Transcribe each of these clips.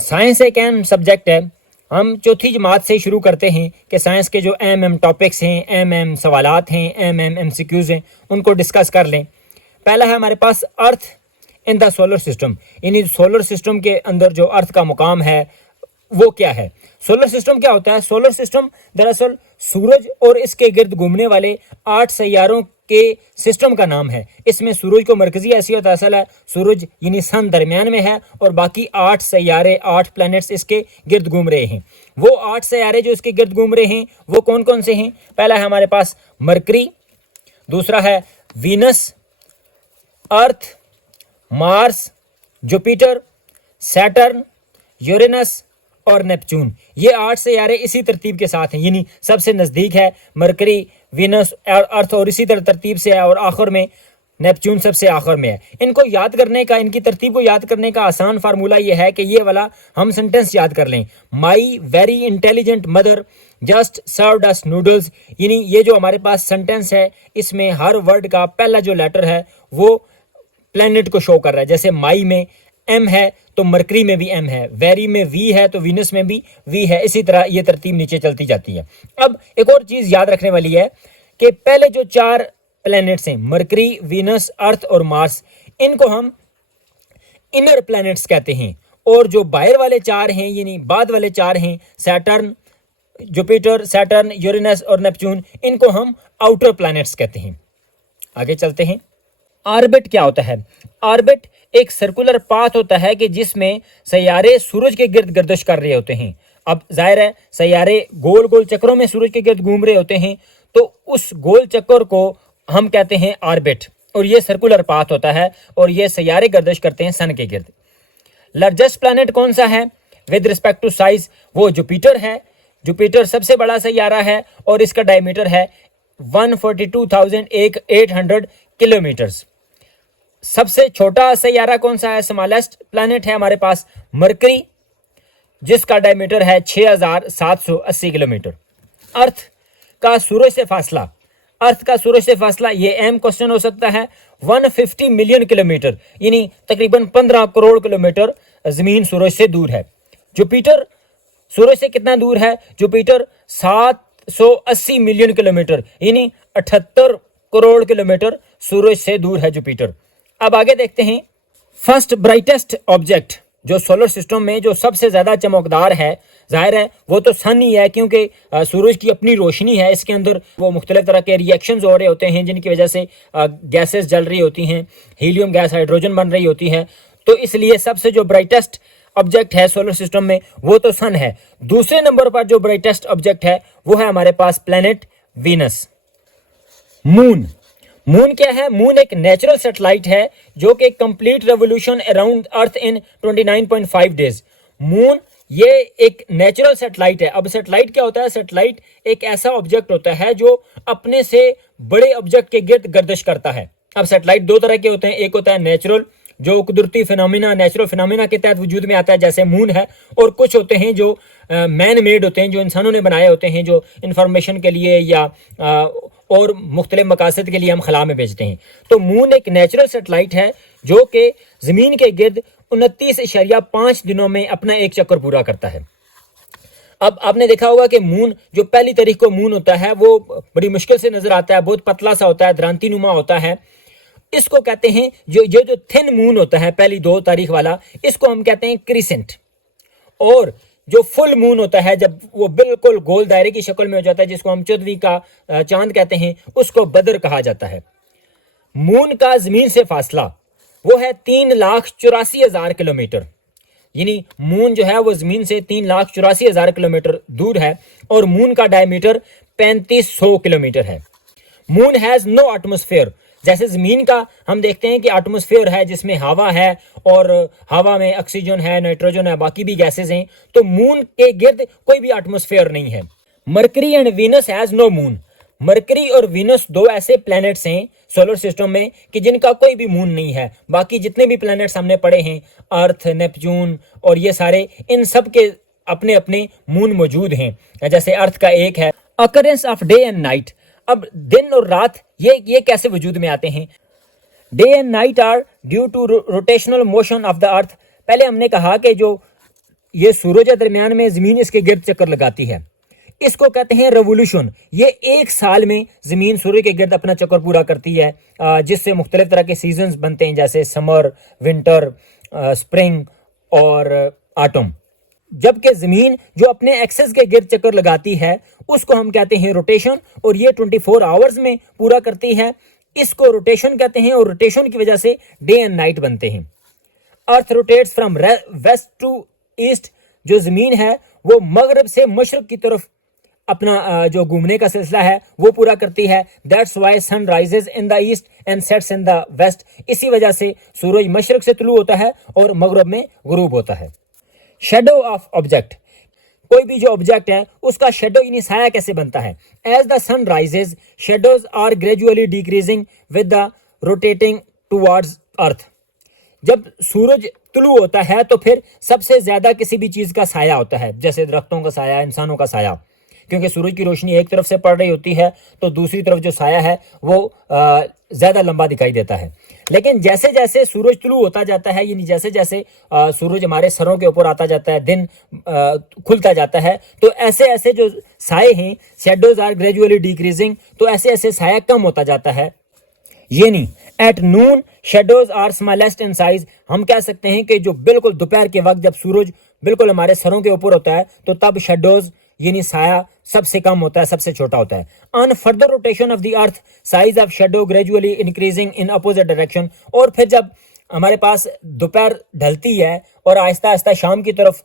Science एक अहम subject है। हम चौथी जमात से शुरू करते हैं कि साइंस के जो एम टॉपिक्स हैं, एम सवालात हैं, एम MCQs हैं, उनको डिस्कस कर लें। पहला है हमारे पास अर्थ इन द सोलर सिस्टम, यानी सोलर सिस्टम के अंदर जो अर्थ का मुकाम है वो क्या है। सोलर सिस्टम क्या होता है? सोलर सिस्टम दरअसल सूरज और इसके गिर्द घूमने वाले 8 सैयारों के सिस्टम का नाम है। इसमें सूरज को मरकजी हैसियत हासिल है, सूरज यानी सन दरमियान में है और बाकी 8 सैयारे, 8 प्लैनेट्स इसके गिर्द घूम रहे हैं। वो 8 सैयारे जो इसके गिर्द घूम रहे हैं वो कौन कौन से हैं? पहला है हमारे पास मरकरी, दूसरा है वीनस, अर्थ, मार्स, जुपिटर, सैटर्न, यूरेनस और नेपच्यून। ये 8 सैयारे इसी तरतीब के साथ हैं, यानी सबसे नज़दीक है मरकरी, वीनस और अर्थ और इसी तरह तरतीब से है और आखिर में नेपच्यून सबसे आखिर में है। इनको याद करने का, इनकी तरतीब को याद करने का आसान फार्मूला ये है कि ये वाला हम सेंटेंस याद कर लें, my very intelligent mother just served us noodles. यानी ये जो हमारे पास सेंटेंस है इसमें हर वर्ड का पहला जो लेटर है वो प्लैनेट को शो कर रहा है। जैसे माई में एम है तो मरकरी में भी एम है, वेरी में वी है तो वीनस में भी वी है। इसी तरह ये तरतीब नीचे चलती जाती है। अब एक और चीज याद रखने वाली है कि पहले जो 4 प्लैनेट्स हैं, मरकरी, वीनस, अर्थ और मार्स, इनको हम इनर प्लैनेट्स कहते हैं और जो बाहर वाले 4 हैं यानी बाद वाले 4 हैं, सैटर्न, जुपिटर, सैटर्न, यूरेनस और नेपच्यून, इनको हम आउटर प्लैनेट्स कहते हैं। आगे चलते हैं। ऑर्बिट क्या होता है? ऑर्बिट एक सर्कुलर पाथ होता है कि जिसमें सैयारे सूरज के गिर्द गर्दिश कर रहे होते हैं। अब जाहिर है सैयारे गोल गोल चक्रों में सूरज के गिर्द घूम रहे होते हैं, तो उस गोल चक्कर को हम कहते हैं ऑर्बिट और ये सर्कुलर पाथ होता है और ये सैयारे गर्दिश करते हैं सन के गिर्द। लार्जेस्ट प्लैनेट कौन सा है विद रिस्पेक्ट टू साइज? वो जुपिटर है। जुपिटर सबसे बड़ा सैयारा है और इसका डायमीटर है 142,800 किलोमीटर्स। सबसे छोटा सैयारा कौन सा है? स्मॉलेस्ट प्लैनेट है हमारे पास मरकरी, जिसका डायमीटर है 6,780 किलोमीटर। अर्थ का सूरज से फासला, अर्थ का सूरज से फासला ये अहम क्वेश्चन हो सकता है। 150 मिलियन किलोमीटर यानी तकरीबन 15 करोड़ किलोमीटर जमीन सूरज से दूर है। जुपिटर सूरज से कितना दूर है? जुपिटर 780 मिलियन किलोमीटर यानी 78 करोड़ किलोमीटर सूरज से दूर है जुपिटर। अब आगे देखते हैं। फर्स्ट ब्राइटेस्ट ऑब्जेक्ट जो सोलर सिस्टम में जो सबसे ज्यादा चमकदार है, जाहिर है वो तो सन ही है, क्योंकि सूरज की अपनी रोशनी है, इसके अंदर वो मुख्तलिफ तरह के रिएक्शंस हो रहे होते हैं जिनकी वजह से गैसेस जल रही होती हैं, हीलियम गैस, हाइड्रोजन बन रही होती है। तो इसलिए सबसे जो ब्राइटेस्ट ऑब्जेक्ट है सोलर सिस्टम में वो तो सन है। दूसरे नंबर पर जो ब्राइटेस्ट ऑब्जेक्ट है वो है हमारे पास प्लैनेट वीनस। मून, मून क्या है? मून एक नेचुरल सैटेलाइट है जो कि कंप्लीट रेवोल्यूशन अराउंड अर्थ इन 29.5 डेज। मून ये एक नेचुरल सैटेलाइट है। अब सैटेलाइट क्या होता है? सैटेलाइट एक ऐसा ऑब्जेक्ट होता है जो अपने से बड़े ऑब्जेक्ट के गिर्द गर्दिश करता है। अब सैटेलाइट 2 तरह के होते हैं, एक होता है नेचुरल जो कुदरती फिनोमिना, नेचुरल फिनोमिना के तहत वजूद में आता है जैसे मून है, और कुछ होते हैं जो मैन मेड होते हैं, जो इंसानों ने बनाए होते हैं, जो इंफॉर्मेशन के लिए या और मुख्तलिफ मकासद के लिए हम खला में भेजते हैं। तो मून एक नेचुरल सैटेलाइट है जो कि ज़मीन के गिर्द 29.5 दिनों में अपना एक चक्कर पूरा करता है। अब आपने देखा होगा कि मून जो पहली तारीख को मून होता है वो बड़ी मुश्किल से नजर आता है, बहुत पतला सा होता है, द्रांति नुमा होता है। इसको कहते हैं जो थिन मून होता है पहली 2 तारीख वाला, इसको हम कहते हैं क्रिसेंट। और जो फुल मून होता है जब वो बिल्कुल गोल दायरे की शक्ल में हो जाता है, जिसको हम 14वीं का चांद कहते हैं, उसको बदर कहा जाता है। मून का जमीन से फासला वो है 3,84,000 किलोमीटर, यानी मून जो है वो जमीन से 3,84,000 किलोमीटर दूर है और मून का डायमीटर 3500 किलोमीटर है। Moon has no atmosphere. जैसे जमीन का हम देखते हैं कि एटमॉस्फेयर है जिसमें हवा है और हवा में ऑक्सीजन है, नाइट्रोजन है, बाकी भी गैसेस हैं, तो मून के गिर्द कोई भी एटमॉस्फेयर नहीं है। Mercury and Venus has no moon. Mercury और वीनस 2 ऐसे प्लैनेट्स हैं सोलर सिस्टम में कि जिनका कोई भी मून नहीं है। बाकी जितने भी प्लैनेट्स हमने पढ़े हैं, अर्थ, नेपच्यून और ये सारे, इन सब के अपने अपने मून मौजूद हैं। जैसे अर्थ का एक है। Occurrence of day and night, अब दिन और रात ये कैसे वजूद में आते हैं? Day and night are due to rotational motion of the earth. पहले हमने कहा कि जो ये सूरज के दरमियान में जमीन इसके गिर्द चक्कर लगाती है, इसको कहते हैं रेवोल्यूशन। ये एक साल में जमीन सूर्य के गिर्द अपना चक्कर पूरा करती है, जिससे मुख्तलिफ तरह के सीजन्स बनते हैं, जैसे समर, विंटर, स्प्रिंग और ऑटम। जबकि जमीन जो अपने एक्सेस के गिर्द चक्कर लगाती है उसको हम कहते हैं रोटेशन, और ये 24 आवर्स में पूरा करती है, इसको रोटेशन कहते हैं। और रोटेशन की वजह से डे एंड नाइट बनते हैं। Earth rotates from west to east, जो जमीन है वो मगरब से मशरक की तरफ अपना जो घूमने का सिलसिला है वो पूरा करती है। That's why sun rises in the east and sets in the west. इसी वजह से सूरज मशरक से तुलू होता है और मगरब में गुरूब होता है। शेडो ऑफ ऑब्जेक्ट, कोई भी जो ऑब्जेक्ट है उसका शेडो यानी साया कैसे बनता है। As the sun rises shadows are gradually decreasing with the rotating towards earth. जब सूरज तुलू होता है तो फिर सबसे ज्यादा किसी भी चीज का साया होता है, जैसे दरख्तों का साया, इंसानों का साया, क्योंकि सूरज की रोशनी एक तरफ से पड़ रही होती है तो दूसरी तरफ जो साया है वो ज्यादा लंबा दिखाई देता है। लेकिन जैसे जैसे सूरज तुलू होता जाता है, यानी जैसे जैसे सूरज हमारे सरों के ऊपर आता जाता है, दिन खुलता जाता है, तो ऐसे ऐसे जो साए हैं, शेडोज आर ग्रेजुअली डिक्रीजिंग, तो ऐसे ऐसे साया कम होता जाता है। ये नहीं, at noon shadows are smallest in size. हम कह सकते हैं कि जो बिल्कुल दोपहर के वक्त जब सूरज बिल्कुल हमारे सरों के ऊपर होता है तो तब शेडोज यानी साया सबसे कम होता है, सबसे छोटा होता है। On further rotation of the earth size of shadow gradually increasing in opposite direction. और फिर जब हमारे पास दोपहर ढलती है और आहिस्ता आहिस्ता शाम की तरफ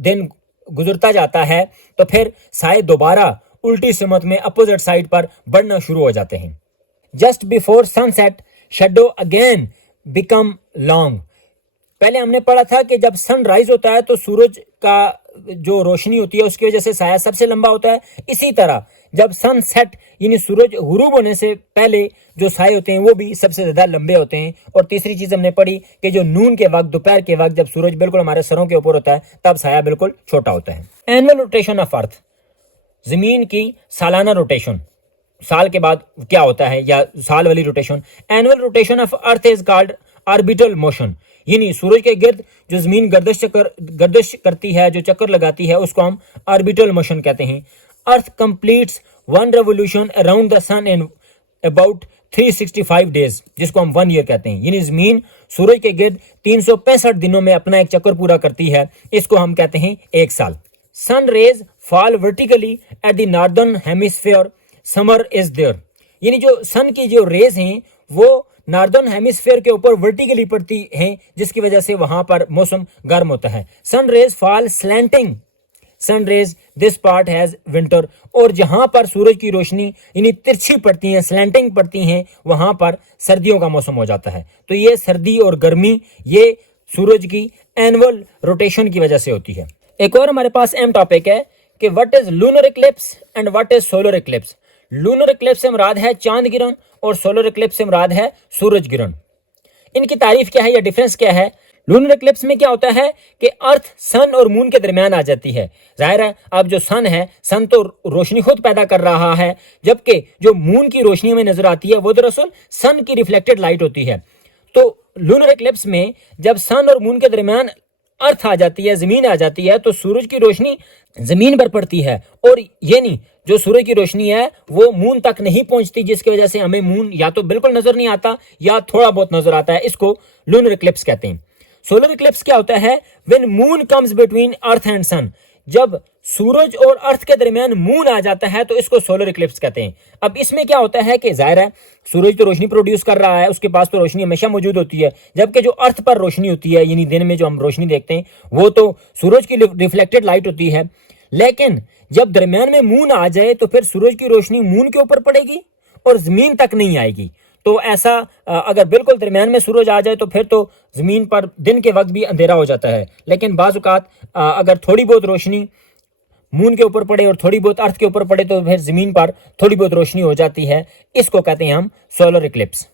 दिन गुजरता जाता है तो फिर साए दोबारा उल्टी सिमत में अपोजिट साइड पर बढ़ना शुरू हो जाते हैं। Just before sunset shadow again become long. पहले हमने पढ़ा था कि जब सनराइज होता है तो सूरज का जो रोशनी होती है उसकी वजह से साया सबसे लंबा होता है। इसी तरह जब सन सेट यानी सूरज गुरूब होने से पहले जो साए होते हैं वो भी सबसे ज्यादा लंबे होते हैं। और तीसरी चीज हमने पढ़ी कि जो नून के वक्त, दोपहर के वक्त जब सूरज बिल्कुल हमारे सरों के ऊपर होता है तब साया बिल्कुल छोटा होता है। एनुअल रोटेशन ऑफ अर्थ, जमीन की सालाना रोटेशन, साल के बाद क्या होता है या साल वाली rotation. Annual rotation of earth is called orbital motion, यानी सूरज के गिर्द जो जमीन गर्दिश करती है, जो चक्कर लगाती है, उसको हम ऑर्बिटल मोशन कहते हैं। Earth completes one revolution around the sun in about 365 days, जिसको हम 1 ईयर कहते हैं। यानी जमीन सूरज के गिर्द 365 दिनों में अपना एक चक्कर पूरा करती है, इसको हम कहते हैं एक साल। Sun rays fall vertically at the northern hemisphere, summer is there. यानी जो सन की जो रेज हैं वो नॉर्दर्न हेमिस्फीयर के ऊपर वर्टिकली पड़ती हैं, जिसकी वजह से वहां पर मौसम गर्म होता है। Sun rays fall slanting sun rays this part has winter. और जहां पर सूरज की रोशनी यानी तिरछी पड़ती हैं, स्लैंटिंग पड़ती हैं, वहां पर सर्दियों का मौसम हो जाता है। तो ये सर्दी और गर्मी ये सूरज की एनुअल रोटेशन की वजह से होती है। एक और हमारे पास अहम टॉपिक है कि what is lunar Eclipse and what is solar Eclipse. Lunar Eclipse से मुराद है चांद गिरन और सोलर इक्लिप्स से मुराद है सूरज गिरन। इनकी तारीफ क्या है या डिफरेंस क्या है। लूनर इक्लिप्स में क्या होता है कि अर्थ सन और मून के दरमियान आ जाती है। जाहिर है अब जो सन है, सन तो रोशनी खुद पैदा कर रहा है, जबकि जो मून की रोशनी हमें नजर आती है वो दरअसल सन की रिफ्लेक्टेड लाइट होती है। तो लूनर इक्लिप्स में जब सन और मून के दरमियान अर्थ आ जाती है, जमीन आ जाती है, तो सूरज की रोशनी जमीन पर पड़ती है और ये नहीं, जो सूरज की रोशनी है वो मून तक नहीं पहुंचती, जिसकी वजह से हमें मून या तो बिल्कुल नजर नहीं आता या थोड़ा बहुत नजर आता है। इसको लूनर इक्लिप्स कहते हैं। सोलर इक्लिप्स क्या होता है, when moon comes between earth and sun, जब सूरज और अर्थ के दरमियान मून आ जाता है तो इसको सोलर इक्लिप्स कहते हैं। अब इसमें क्या होता है कि जाहिर है सूरज तो रोशनी प्रोड्यूस कर रहा है, उसके पास तो रोशनी हमेशा मौजूद होती है, जबकि जो अर्थ पर रोशनी होती है यानी दिन में जो हम रोशनी देखते हैं वो तो सूरज की रिफ्लेक्टेड लाइट होती है। लेकिन जब दरमियान में मून आ जाए तो फिर सूरज की रोशनी मून के ऊपर पड़ेगी और जमीन तक नहीं आएगी। तो ऐसा अगर बिल्कुल दरमियान में सूरज आ जाए तो फिर तो जमीन पर दिन के वक्त भी अंधेरा हो जाता है। लेकिन बाज़ औक़ात अगर थोड़ी बहुत रोशनी मून के ऊपर पड़े और थोड़ी बहुत अर्थ के ऊपर पड़े तो फिर जमीन पर थोड़ी बहुत रोशनी हो जाती है। इसको कहते हैं हम सोलर इक्लिप्स।